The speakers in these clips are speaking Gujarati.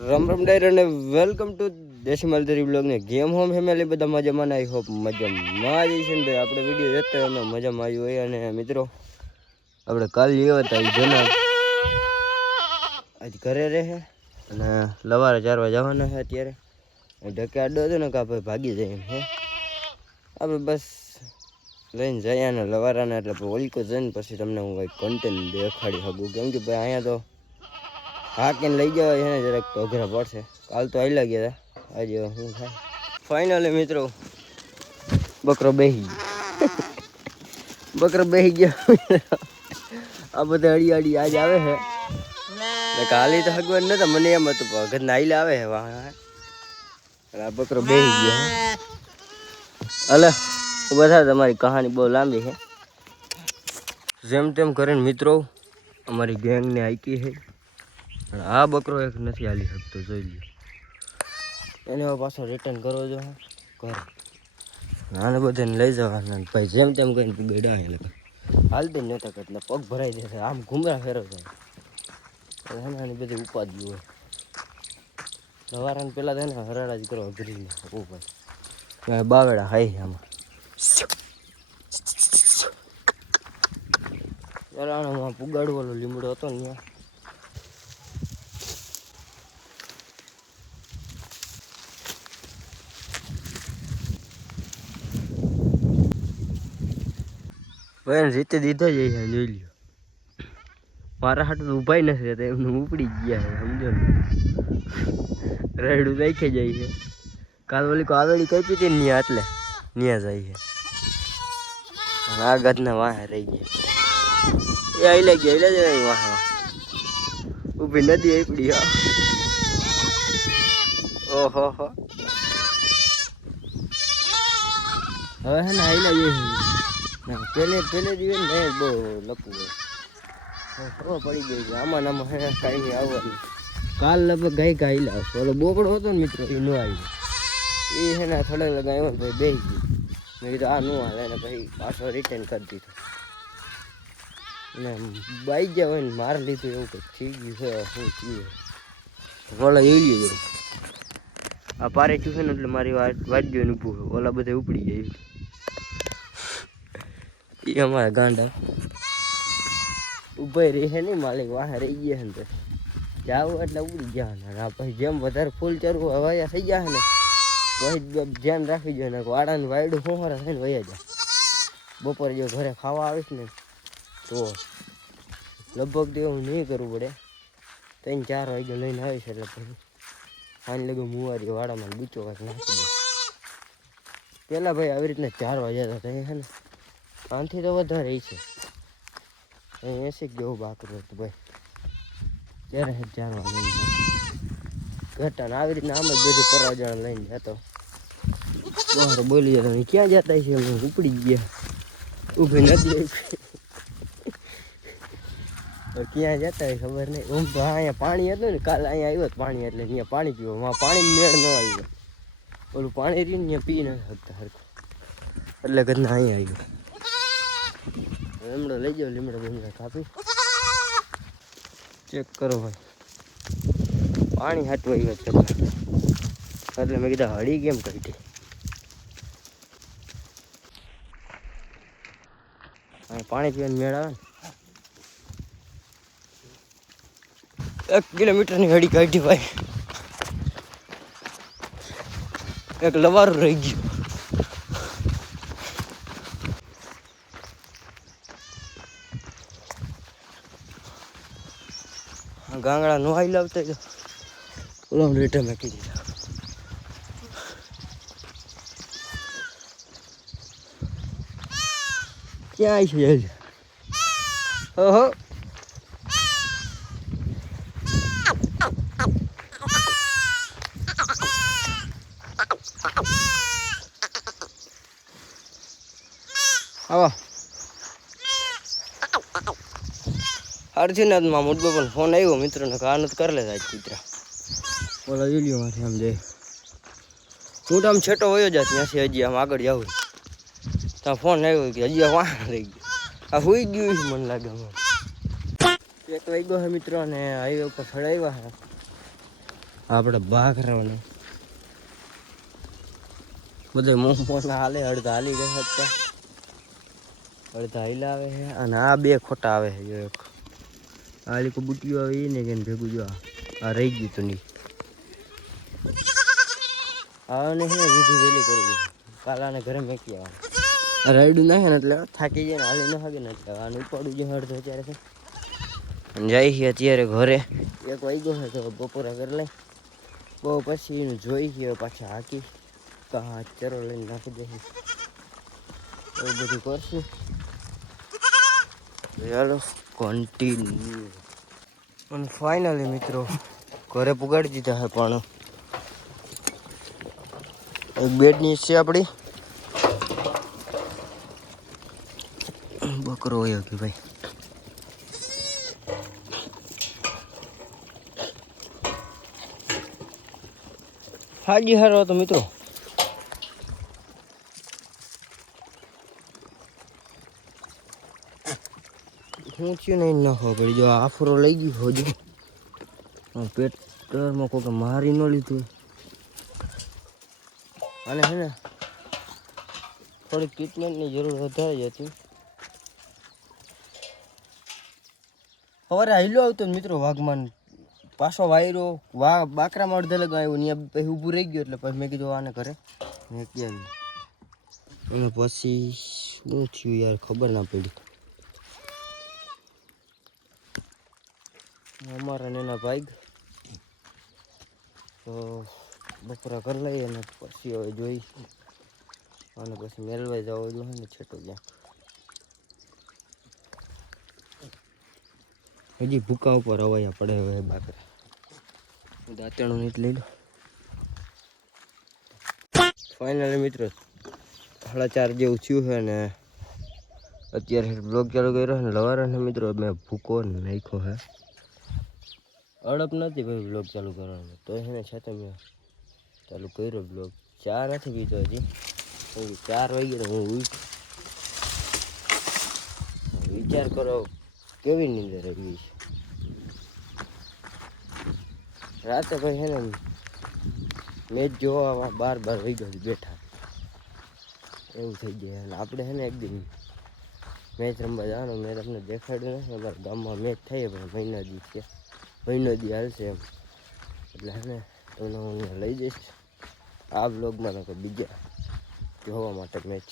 રામ રામ ડાયર અને વેલકમ ટુ દેશી માલધારી બ્લોગ ને ગેમ હોમ ફેમિલી બધા મજામાં. આઈ હોપ મજામાં જ છે ને ભાઈ. આપણે વિડીયો જોતા અમે મજામાં આવ્યું હોય. અને મિત્રો આપણે કાલ લેવા હતા જના આજ ઘરે રહે અને લવારે ચારવા જવાના છે. અત્યારે ઢકે આડો હતો ને કે આપણે ભાગી જાય એમ હે. આપણે બસ લઈને જઈએ ને લવારાને એટલે ઓલિકો જઈને પછી તમને હું કંઈક કન્ટેન્ટ દેખાડી શકું. કેમ કે ભાઈ અહીંયા તો હાકીને લઈ જવા છે ને જરાક તો અઘરા પડશે. કાલ તો આયલા ગયા હતા, આજે શું થાય. ફાઇનલી મિત્રો બકરો બેસી ગયો. આ બધા અડી અડી આજ આવે છે. કાલી તો હગવન નતા, મને એમ હતું ભગત ના આઈલા આવે છે વાહ. આ બકરો બેસી ગયો. અલે બધા તમારી કહાની બહુ લાંબી છે. જેમ તેમ કરીને મિત્રો અમારી ગેંગને આઈકી છે. આ બકરો એક નથી હાલી શકતો, જોઈ લ્યો. એને પાછો રિટર્ન કરવો જો ઘર. આને બધાને લઈ જવાના ભાઈ. જેમ તેમ કરીને બેડા એટલે હાલતી નહોતા કરતા, પગ ભરાઈ દેશે. આમ ઘૂમરા ફેરવતા એને બધી ઉપાડી હોય. સવારાને પેલા તેને હરાડા જ કરો અઘરીને ભાઈ. બાવેડા હાઈ આમાં આમાં પુગાડું વાળો લીમડો હતો ને ત્યાં. ભાઈ રીતે દીધો જ છે, જોઈ લ્યો. મારા હાટ ઉભાઈ નથી રહેતા, એમને ઉપડી ગયા છે, સમજો ને. રેડું રાખી જાય છે. કાલ ઓલી કો આવેલી કઈ પીતી ને ન્યા એટલે ન્યા જાય છે. આ ગદના વાહે રહી ગયા. એ આઈલા ગયા જાય વાહ ઊભી નદી આપડી. ઓહો હો હવે હે ને આઈલા જાય. પેલે દિવસ ને બહુ લપવું હોય. ખબર પડી ગઈ છે આમાં નામાં હે કાંઈ નહીં આવવાનું. કાલ લગભગ ગાય ગાયેલા આવશે. ઓલો બોકડો હતો ને મિત્રો એ ન આવ્યો. એ છે ને થોડાક લગ આવ્યો ને ભાઈ બેસી ગયું. મેં કીધું આ ન હાલે ને પછી પાછો રિટર્ન કરી દીધો. ને બાઈ ગયા હોય ને મારે લીધું એવું કંઈક થઈ ગયું છે. શું થયું ઓલા એવી ગયું આ પારે ચૂસે ને એટલે મારી વાત જોઈને ઊભું હોય. ઓલા બધા ઉપડી જાય. એ અમારા ગાંડા ઉભા રહે નહીં, માલિક વાહ રહી ગયા ને જાવું એટલે ઉડી ગયા. પછી જેમ વધારે ફૂલ ચરવું હવાયા થઈ ગયા ને પછી ધ્યાન રાખી જાય ને વાડાનું વાયડું હોહરા થઈને વયા જાય. બપોરે જો ઘરે ખાવા આવીશ ને તો લગભગ તો એવું નહીં કરવું પડે. 3-4 વાગે લઈને આવીશ એટલે પછી સાંજ લગો મુવારી વાડામાં બૂચો કાંઈક નાખી દે. પહેલાં ભાઈ આવી રીતના 4 વાગ્યા હતા છે ને. આનાથી તો વધારે છે. 80 જેવું બાકરું હતું ભાઈ. ત્યારે 4 વાગે ઘટાને આવી રીતના આમ જ બધી પરવાજાણા લઈને જતો. બહાર બોલી જતો ક્યાં જતા છે અમે ઉપડી ગયા. ઊભી નથી ક્યાં જતા હોય ખબર નહીં. આમ તો અહીંયા પાણી હતું ને કાલે અહીંયા આવ્યો પાણી એટલે અહીંયા પાણી પીવો. પાણી મેળ ન આવ્યો. ઓલું પાણી રહ્યું ને પી નથી શકતા સરખું એટલે ઘરના અહીંયા આવ્યો. લીમડો લઈ જાઓ. લીમડો કાપી ચેક કરો ભાઈ. પાણી હાટવા આવ્યો એટલે મેં કીધા હળી કેમ કાઢી. પાણી પીવાની મેળ આવે ને 1 કિલોમીટરની હળી કાઢી ભાઈ. એક લવારું રહી ગયું. ગાંગડા નો આવી લાવતા તો ઓલો રેટા મેકી દીધા. ક્યાં છે ઓહો આવો અર્જુનાથમાં મુદ્દો પણ ફોન આવ્યો મિત્રોને કા નથી કરી લેતા આજ કૂતરા. ઓલા વિડીયોમાંથી આમ જાય હું તો આમ છેટો વયો જાત ત્યાંથી હજી આમ આગળ જાઉં ત્યાં ફોન આવ્યો કે હજી વાહ રહી ગયો. આ હોઈ ગયું છે મને લાગે. 1 વાગ્યો છે મિત્રો અને હાઈવે ઉપર ચડાવ્યા છે. આપણે બાઘરાને બધે મોના હાલે અડધા હાલી ગયા હતા, અડધા હાઈલા આવે છે અને આ બે ખોટા આવે છે. જો એક આલી કબૂટીઓ આવે ને કે ભેગું જો આ રહી ગયું તું નહીં આને હે વિધિ વેલી કરી દે કાલાને ઘરે મેકી આવવાનું રાયડું નાખે ને એટલે થાકી જાય ને હાલી ન હાગે ને એટલે આને ઉપાડું જે અડધો અત્યારે છે જાય છે અત્યારે ઘરે 1 વાગ્યો છે તો બપોરા કરી લઈ બહુ પછી એનું જોઈ ગયો પાછા હાકી કા ચરો લઈને નાખી દે એવું બધું કરશું. ચાલો કન્ટિન્યુ અને ફાઇનલી મિત્રો ઘરે પુગાડી દીધા છે પણ એક બેડની છે આપણી બકરો હોય કે ભાઈ હાજી હારો તો મિત્રો હું થયું નહીં નાખો પડી જો આફરો લઈ ગયું હોજો પેટમાં કોઈ મારી ન લીધું અને હે ને થોડી ટ્રીટમેન્ટની જરૂર વધારે જ હતી. સવારે હાઈલો આવતો મિત્રો વાઘમાં પાછો વાયરો બાકરામાં અડધે લગાવ્યો ત્યાં પછી ઊભું રહી ગયો એટલે પછી મેં કીધું આને ઘરે મેકી આવી અને પછી શું થયું યાર ખબર ના પડી. અમારા એના ભાઈ તો બપોરા કરી લઈએ અને પછી હવે જોઈ અને પછી મેળવાઈ જવો જોઈએ ને છેટો જ્યાં હજી ભૂકા ઉપર હવાયા પડે હવે બાકરા દાંતણું નીટ લઈ લો. ફાઇનલી મિત્રો 4:30 જેવું થયું છે ને અત્યારે બ્લોગ ચાલુ કર્યો ને લવારે ને મિત્રો મેં ભૂકો નાખ્યો છે અડપ નથી ભાઈ બ્લોગ ચાલુ કરવાનો તો એને છતાં મેં ચાલુ કર્યો બ્લોગ. ચા નથી પીતો હજી 4 વાગ્યા હું વિચાર કરો કેવી નીંદર આવી છે રાતે ભાઈ છે ને મેચ જોવા 12 વાગ્યા બેઠા એવું થઈ જાય અને આપણે છે ને એક દિન મેચ રમવા જવાનું મેં તમને દેખાડ્યું નથી અમારા ગામમાં મેચ થઈ પણ મહિનો દી હાલશે એમ એટલે હે ને તમને હું લઈ જઈશ આ બ્લોગમાં તો બીજા જોવા માટે મેચ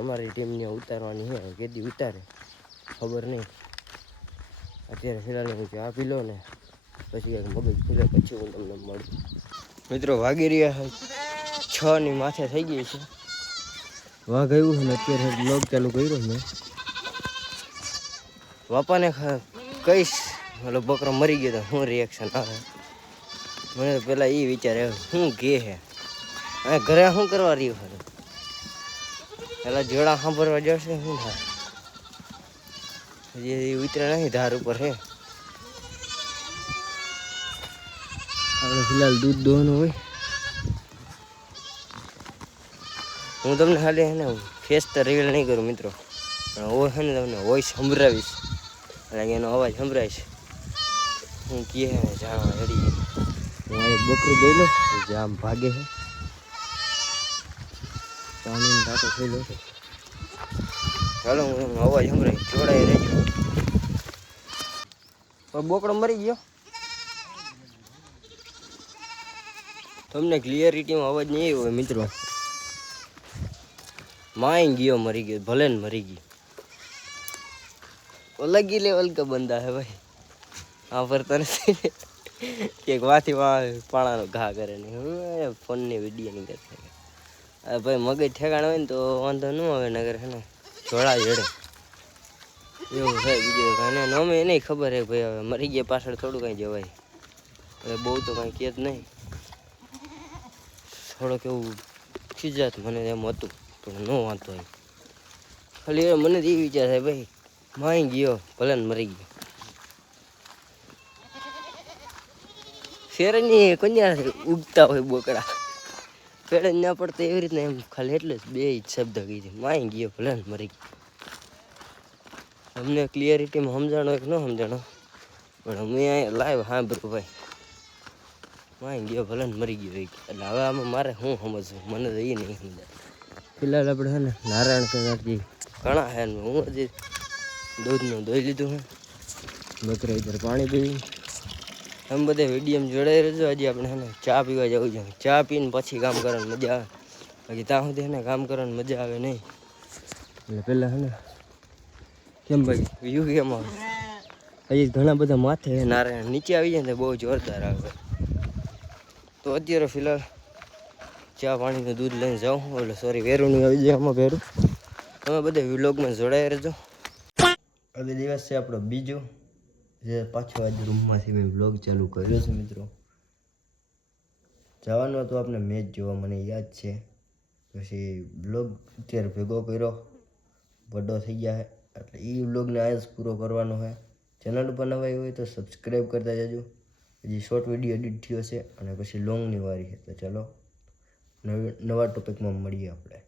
અમારી ટીમને ઉતારવાની છે કેદી ઉતારે ખબર નહીં. અત્યારે ફિલહાલ હું ચા પી લો ને પછી એક મગજ ખુલે પછી હું તમને મળું. મિત્રો વાગી રહ્યા 6ની માથે થઈ ગઈ છે વાઘ આવ્યું છે ને અત્યારે બ્લોગ ચાલુ કર્યો મેં બાપાને કહીશ ઓલો બકરો મરી ગયો તો શું રિએક્શન આવે મને તો પેલા એ વિચાર આવ્યો શું કે હે હવે ઘરે શું કરવા રહ્યું છે પેલા જોડા સાંભળવા જશે શું થાય હજી ઉતરે નહીં ધાર ઉપર હે આપણે ફિલહાલ દૂધ દોવાનું હોય. હું તમને ખાલી હે ને ફેસ તો રિવીલ નહીં કરું મિત્રો પણ ઓ છે ને તમને વોઇસ સંભળાવીશ એટલે એનો અવાજ સંભળાવીશ હું કહે જાણવા હડી હું એક બકરું જોઈ લો જે આમ ભાગે છે પાણીની ટાંકો થઈ લો છે. ચાલો હું તમને અવાજ સંભળાવી જોડાઈ રહેજો. બોકડો મરી ગયો તમને ક્લિયરિટીમાં અવાજ નહીં આવ્યો હોય મિત્રો माइन गयो मरी गयो भले न मरी गयो अलग ही लेवल का बंदा है भाई. हाँ पर तरह एक वाथी वहाँ पाणा नो घा करे नहीं फोन ने वीडियो नहीं करते अरे भाई मगज ठेकाण हो तो वांधो न आवे नगर है ना जोड़ा जड़े એવું છે બીજું કાંઈ નહીં અમે નહીં ખબર હે ભાઈ હવે મરી ગયા પાછળ થોડું કાંઈ જવાય હવે બહુ તો કાંઈ કહે જ નહીં થોડોક એવું ખીજાત મને એમ હતું પણ ન વાંધો હોય ખાલી મને તો એ વિચાર થાય ભાઈ માઈ ગયો ભલે ને મરી ગયો શેરની કન્યા ઉગતા હોય બોકડા પેડે ના પડતા એવી રીતના એમ ખાલી એટલે જ બે જ શબ્દ કીધી માઈ ગયો ભલે ને મરી ગયો. અમને ક્લિયરિટીમાં સમજાણો એક ન સમજાણો પણ અમે અહીંયા લાઈવ સાંભળ્યું ભાઈ માઈ ગયો ભલે ને મરી ગયો એટલે હવે આમાં મારે શું સમજવું મને તો એ નહીં સમજાય. ફિલહાલ આપણે છે ને નારાયણ કરાટજી ઘણા છે ને હું હજી દૂધનું દોઈ લીધું છે બકરા ઇધર પાણી પીવી એમ બધે વિડીયો જોડાઈ રહેજો. હજી આપણે છે ને ચા પીવા જવું છે. ચા પીને પછી કામ કરવાની મજા આવે બાકી ત્યાં સુધી છે ને કામ કરવાની મજા આવે નહીં. એટલે પહેલાં છે ને કેમ ભાઈ વ્યૂ કેમ આવે હજી ઘણા બધા માથે નારાયણ નીચે આવી જાય ને બહુ જોરદાર આવે. તો અત્યારે ફિલહાલ ચા પાણીનું દૂધ લઈને જાઉં એટલે સોરી વેરુની આવી જાય આમાં વેરું. તમે બધા વ્લોગમાં જોડાઈ રહેજો. હવે દિવસ છે આપણો બીજો જે પાછો આજે રૂમમાંથી મેં વ્લોગ ચાલુ કર્યો છે મિત્રો. જવાનું હતું આપણે મેચ જોવા મને યાદ છે પછી વ્લોગ અત્યારે ભેગો કર્યો બડો થઈ ગયા છે એટલે એ વ્લોગને આજ પૂરો કરવાનો છે. ચેનલ ઉપર નવાઈ હોય તો સબસ્ક્રાઈબ કરતા જજો. હજી શોર્ટ વિડીયો એડિટ થયો છે અને પછી લોંગની વારી છે. તો ચાલો નવા ટોપિકમાં મળીએ આપણે.